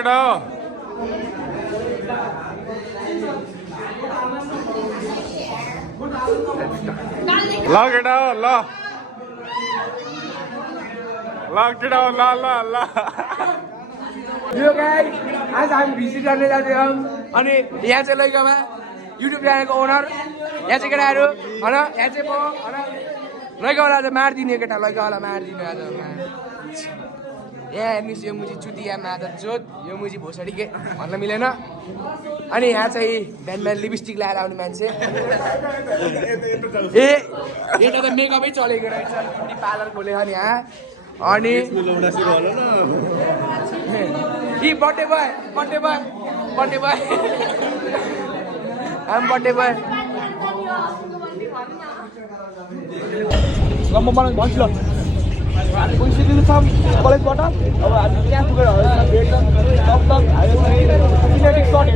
केटा हो ल केटा हो ल केटा हो ल ल ल यो गाइस आज हामी भिजिट गर्ने जाँदैछौँ अनि यहाँ चाहिँ लैजामा युट्युब च्यानलको ओनर यहाँ चाहिँ केटाहरू होइन यहाँ चाहिँ म होइन लैगाउला आज मारिदिने केटा लैगाउला मारिदिनु आज यहाँ हेर्नुहोस् यो मुजी चुतिया मादा जोत यो मुजी भोसडी के भन्न मिलेन अनि यहाँ चाहिँ बिहान बिहान लिपस्टिक लगाएर आउने मान्छे ए यता त मेकअपै चलेको रहेछ ब्युटी पार्लर खोलेको नि यहाँ अनि यी बर्थडे बोय आम बर्थडे बोय लम्ब मलाई भन्छु ल पैसिदिनु छ कलेजबाट अब हामी त्यहाँ पुगेर भेट्छ तब सिनेटिक सर्ट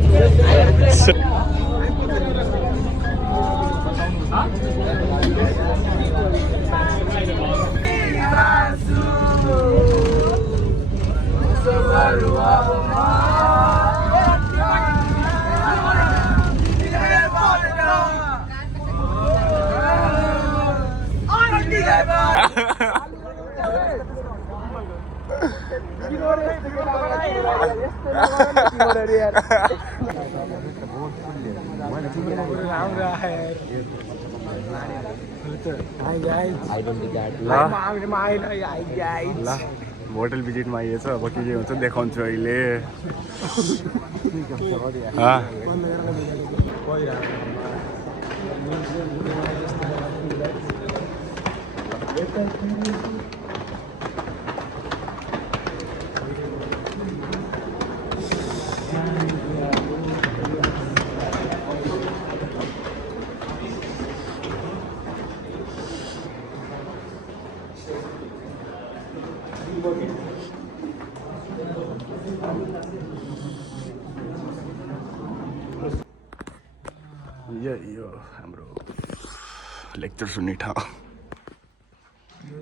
होटल भिजिटमा आइएछ अब के हुन्छ देखाउँछु अहिले यो हाम्रो लेक्चर सुन्ने ठाउँ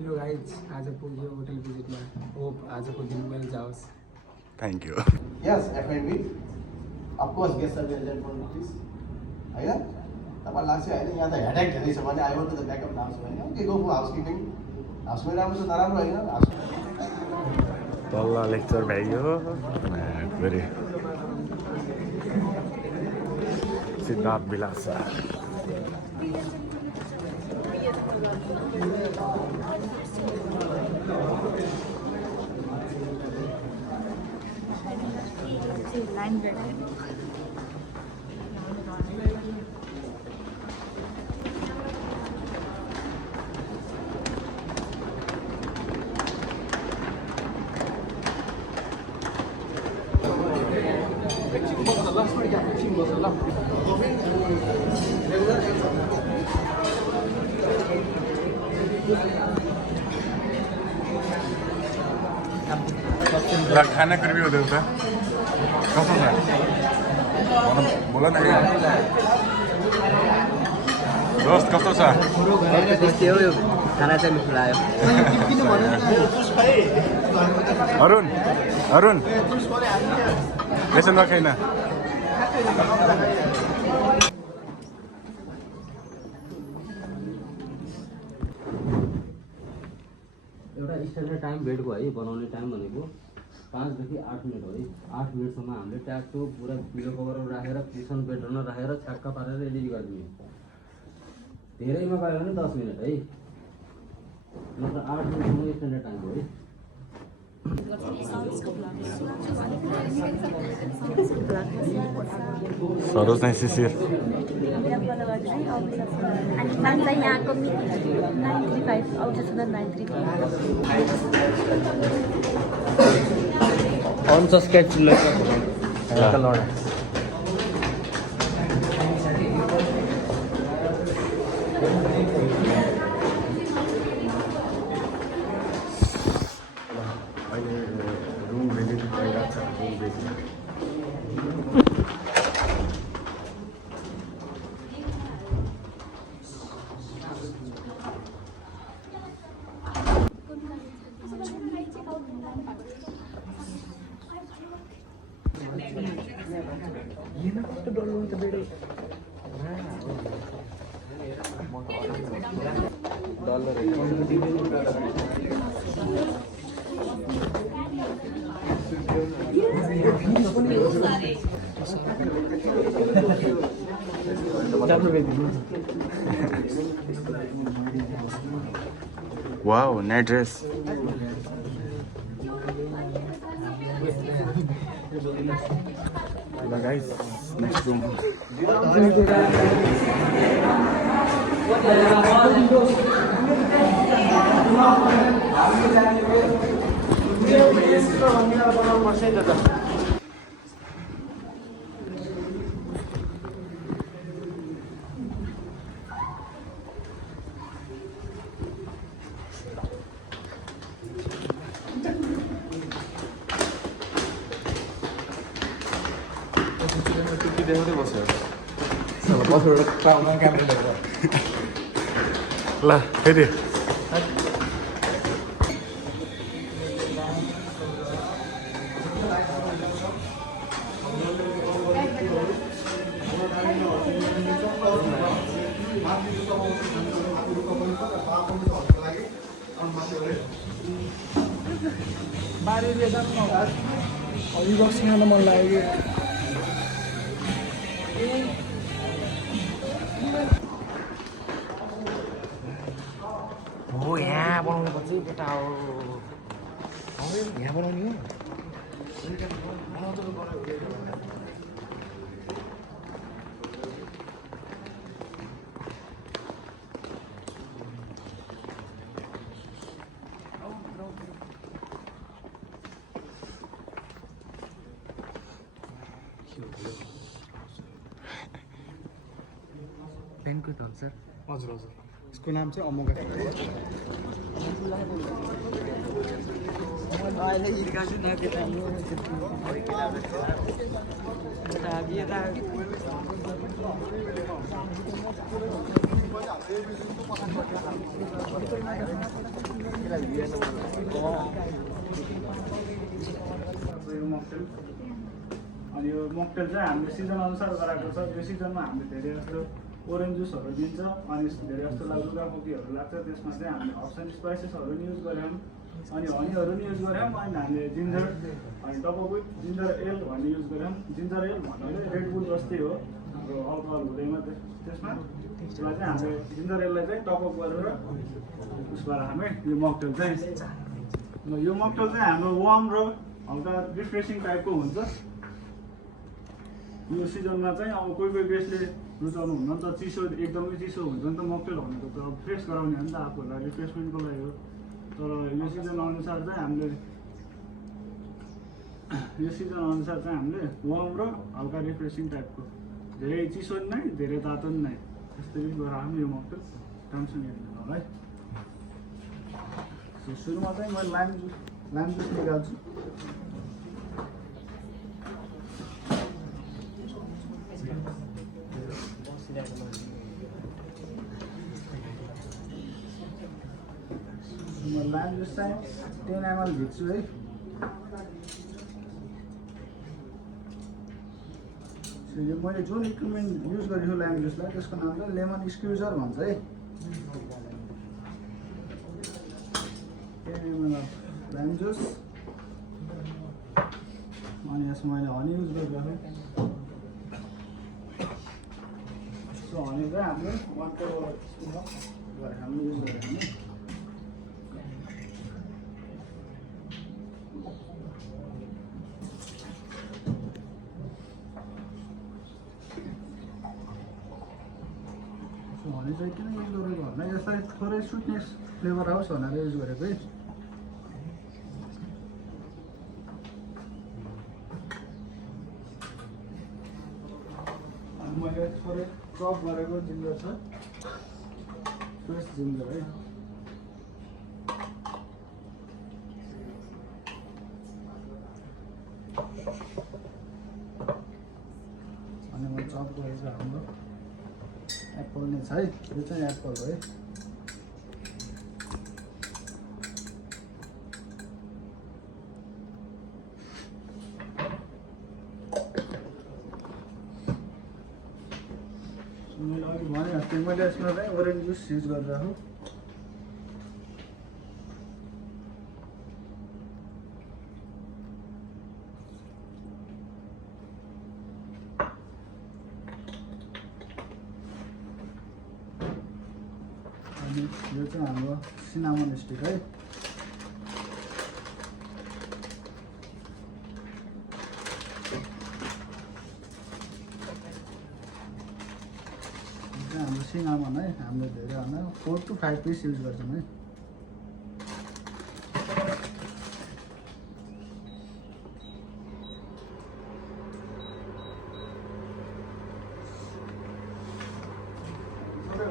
यो गाइज आज पुग्यो होटल भिजिटमा होप आजको दिन वेल जाओस् thank you Yes, FNB. Of course, guest service agent for please. होइन तपाईँलाई लाग्छ होइन यहाँ त हेडेक धेरै छ भने I want to the backup house होइन के गो हाउसकिपिङ हाउसमै राम्रो छ नराम्रो होइन तल्ला लेक्चर भ्याइयो फेरि सिद्धार्थ विलास ल खानाको रिभ्यू देऊ त कस्तो छ बोल न दोस्त कस्तो छ खाना चाहिँ मिठो लाग्यो अरुण लेसन राखेन एउटा स्ट्यान्डर्ड टाइम बेडको है बनाउने टाइम भनेको 5 देखि 8 मिनट हो है 8 मिनटसम्म हामीले ट्यागको पुरा पिलो कभरहरू राखेर कुसन बेडरमा राखेर छ्याक्क पारेर रेडी गरिदिने धेरैमा गयो भने 10 मिनट है नत्र 8 मिनटसम्म स्ट्यान्डर्ड टाइम हो है सरोज नै शिशिर यहाँको 935 आउँछ 935 ऑन स्केच लगा लड़ा रूम भेजिट भइरहेको छ रूम भेजिट हेर्न कस्तो डल्लो हुन्छ बेडो Wow, nice dress. Guys, next room. ल फेरि बारीले जानु हरिबक्स खान मन लाग्यो हो यहाँ बनाउनु पर्छ बेटा हो यहाँ बनाउने हो पेनको त सर हजुर हजुर यसको नाम चाहिँ अमोगा अनि यो मकटेल चाहिँ हामीले सिजन अनुसार गराएको छ यो सिजनमा हामीले धेरै जस्तो ओरेन्ज जुसहरू दिन्छ अनि धेरै जस्तो लुगा कोपीहरू लाग्छ त्यसमा चाहिँ हामीले हर्ब्स एन्ड स्पाइसेसहरू नि युज गऱ्यौँ अनि हनीहरू नि युज गऱ्यौँ अनि हामीले जिन्जर अनि top up with ginger L भन्ने युज गऱ्यौँ जिन्जर एल भन्नाले रेड बुल जस्तै हो हाम्रो अल्कोहल हुँदैन त्यसमा त्यसलाई चाहिँ हामीले जिन्जर एललाई चाहिँ टप अप गरेर उसबाट हामी यो मकटेल चाहिँ यो मकटेल चाहिँ हाम्रो वार्म र हल्का रिफ्रेसिङ टाइपको हुन्छ यो सिजनमा चाहिँ अब कोही कोही गेस्टले रुचाउनु हुन्न नि त चिसो एकदमै चिसो हुन्छ नि त मकटेल भनेको त फ्रेस गराउने हो नि त आफूहरूलाई रिफ्रेसमेन्टको लागि हो तर यो सिजन अनुसार चाहिँ हामीले वार्म र हल्का रिफ्रेसिङ टाइपको धेरै चिसो नि नै धेरै तातो नि नै त्यस्तै गराउँ यो मकटेल टेन्सन हेर्नु होला है सुरुमा चाहिँ मैले लाइम जुस निकाल्छु लाइम जुस चाहिँ 10 ml भिज्छु है यो मैले जुन इक्विपमेन्ट युज गरेको लाइम जुसलाई त्यसको नाम चाहिँ लेमन स्क्युजर भन्छ है 10 ml लाइम जुस अनि यसमा मैले हनी युज गरेको सो हनी चाहिँ हामीले 1 टेबल स्पुन हामीले युज गरेको हामी हनी चाहिँ किन युज गरेको भन्दा यसलाई थोरै स्विटनेस फ्लेभर आओस् भनेर युज गरेको है अनि मैले थोरै चप गरेको जिन्जर छ फ्रेस जिन्जर है अनि मैले चप गरेको हाम्रो एप्पल नै छ है यो चाहिँ एप्पल हो है मैले अघि भने जस्तै मैले यसमा चाहिँ ओरेन्ज जुस युज गरिरहेको अनि यो चाहिँ हाम्रो सिनामन स्टिक है हाम्रो सिनामन है हामीले धेरै भन्दा 4 to 5 पिस युज गर्छौँ है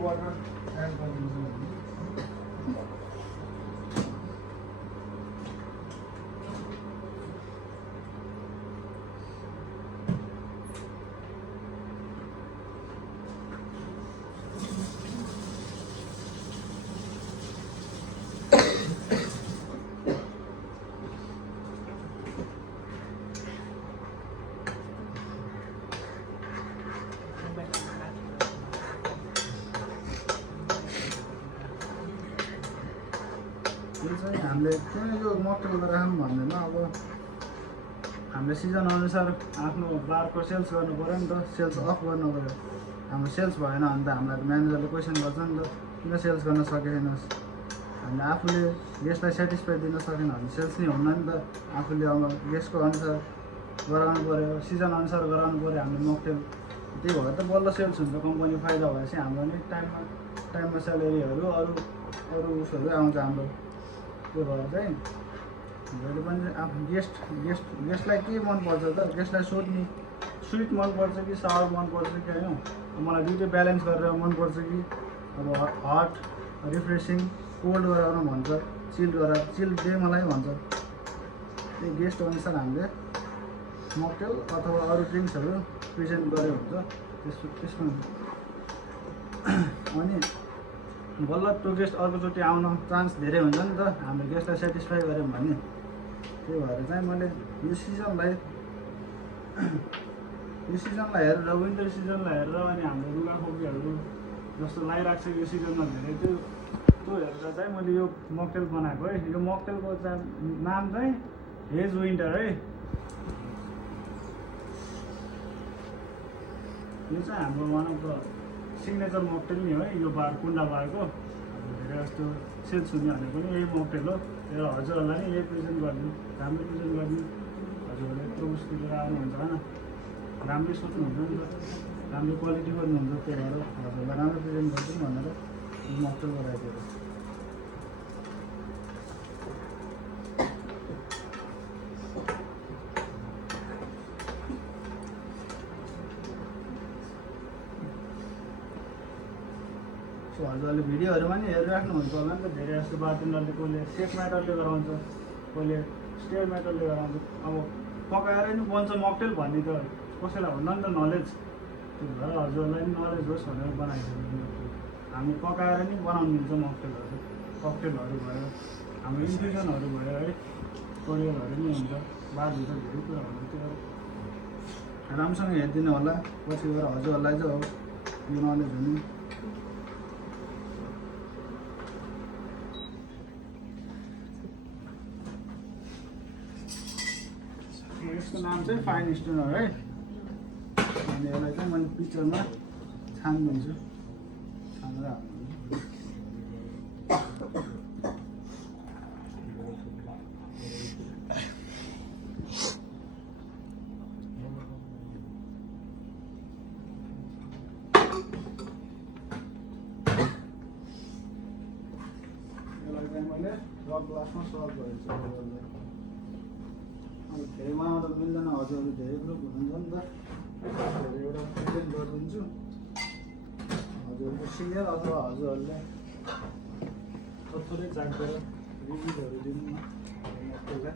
वाटर एड गरिदिन्छौँ यो चाहिँ हामीले किन यो मकटेल राखौँ भन्दैन अब हामीले सिजन अनुसार आफ्नो बारको सेल्स गर्नु पऱ्यो नि त सेल्स अफ गर्नु पऱ्यो हाम्रो सेल्स भएन भने त हामीलाई म्यानेजरले क्वेसन गर्छ नि त किन सेल्स गर्न सकेनस् हामीले आफूले गेस्टलाई सेटिस्फाई दिन सकेन भने सेल्स नै हुन्न नि त आफूले अब गेस्टको अनुसार गराउनु पऱ्यो सिजन अनुसार गराउनु पऱ्यो हामीले मकटेल त्यही भएर त बल्ल सेल्स हुन्छ कम्पनी फाइदा भएपछि हाम्रो नि टाइममा स्यालेरीहरू अरू उसहरू आउँछ हाम्रो त्यो भएर चाहिँ जहिले पनि आफ्नो गेस्टलाई के मनपर्छ त गेस्टलाई स्विट मनपर्छ कि सावर मनपर्छ कि होइन मलाई दुइटै ब्यालेन्स गरेर मनपर्छ कि अब हट रिफ्रेसिङ कोल्ड गराउन भन्छ चिल डे मलाई भन्छ त्यही गेस्ट अनुसार हामीले मकटेल अथवा अरू ड्रिङ्क्सहरू प्रेजेन्ट गरेको हुन्छ त्यसमा अनि बल्ल त्यो गेस्ट अर्कोचोटि आउन चान्स धेरै हुन्छ नि त हाम्रो गेस्टलाई सेटिस्फाई गऱ्यौँ भने त्यही भएर चाहिँ मैले यो सिजनलाई हेरेर विन्टर सिजनलाई हेरेर अनि हाम्रो रुगाखोकीहरू जस्तो लगाइरहेको छ यो सिजनमा धेरै त्यो हेरेर चाहिँ मैले यो मकटेल बनाएको है यो मकटेलको चाहिँ नाम चाहिँ हेज विन्टर है यो चाहिँ हाम्रो वान अफ द सिग्नेचर मकटेल नि है यो बार कुण्डा बारको धेरै जस्तो सेल्स हुने भनेको पनि यही मकटेल हो र हजुरहरूलाई नि यही प्रेजेन्ट गरिदिनु राम्रो प्रेजेन्ट गरिदिनु हजुरहरूले यत्रो उस्तो लिएर आउनुहुन्छ होइन राम्रै सोच्नुहुन्छ नि त राम्रो क्वालिटी गर्नुहुन्छ त्यही भएर हजुरहरूलाई राम्रो प्रेजेन्ट गरिदिनु भनेर मकटेल गराइदिएर हजुरहरूले भिडियोहरूमा नि हेरिराख्नुहुन्छ होला नि त धेरै जस्तो बारटेन्डरले कसले सेक म्याटरले गराउँछ कसले स्टेयर म्याटरले गराउँछ अब पकाएर नि बन्छ मकटेल भन्ने त कसैलाई हुन्न नि त नलेज त्यही भएर हजुरहरूलाई नि नलेज होस् भनेर बनाएको हामी पकाएर नि बनाउनु दिन्छ मकटेलहरू ककटेलहरू भयो हाम्रो इन्फ्युजनहरू भयो है कोरियलहरू नि हुन्छ बारभित्र धेरै कुराहरू त्यो राम्रोसँग हेरिदिनु होला पछि गएर हजुरहरूलाई चाहिँ अब यो नलेज हुने यसको नाम चाहिँ फाइन स्टोन हो है अनि यसलाई चाहिँ मैले पिक्चरमा छानिदिन्छु छानेर यसलाई चाहिँ मैले रक ग्लासमा सर्भ गरेको छु धेरै मामा त मिल्दैन हजुरहरू धेरै ग्रुप हुनुहुन्छ नि त एउटा प्रेजेन्ट गरिदिन्छु हजुरहरूको सिनियर अथवा हजुरहरूले थोरै चाट गरेर रिभ्यूहरू दिनु न त्यसलाई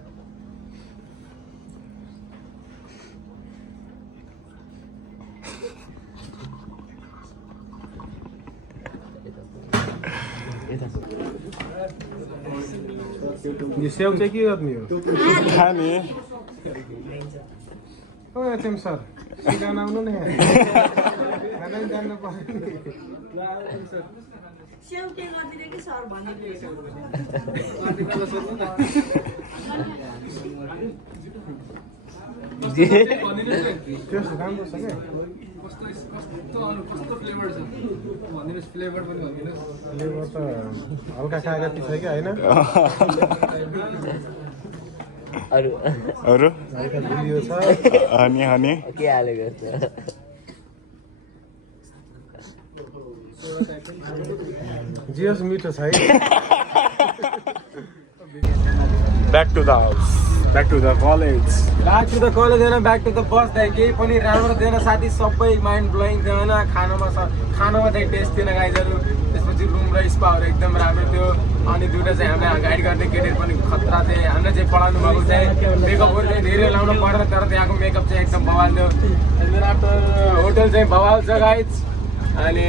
यो स्याउ चाहिँ के गर्ने हो खाने एचएम सर सिकाउन आउनु नि खाना पनि जान्नु पर्यो सेउटे गरिदिने कि सर भन्ने त्यो राम्रो छ क्या फ्लेभर त हल्का खाएको छ कि होइन अरू हल्का गुलियो छ हनी के हालेको छ जियोस् मिठो छ है back to the house back to the college back to the college होइन ब्याक टु द बस त्यहाँ केही पनि राम्रो थिएन साथी सबै माइन्ड ब्लोइङ थियो होइन खानामा चाहिँ टेस्ट थिएन गाइजहरू त्यसपछि रुम र स्पाहरू एकदम राम्रो थियो अनि दुइटा चाहिँ हामीलाई गाइड गर्ने केटीहरू पनि खतरा थिए हामीलाई चाहिँ पढाउनु भएको चाहिँ मेकअपहरू चाहिँ धेरै लाउनु पर्दैन तर त्यहाँको मेकअप चाहिँ एकदम बवाल थियो आफ्टर होटल चाहिँ बवाल छ गाइज अनि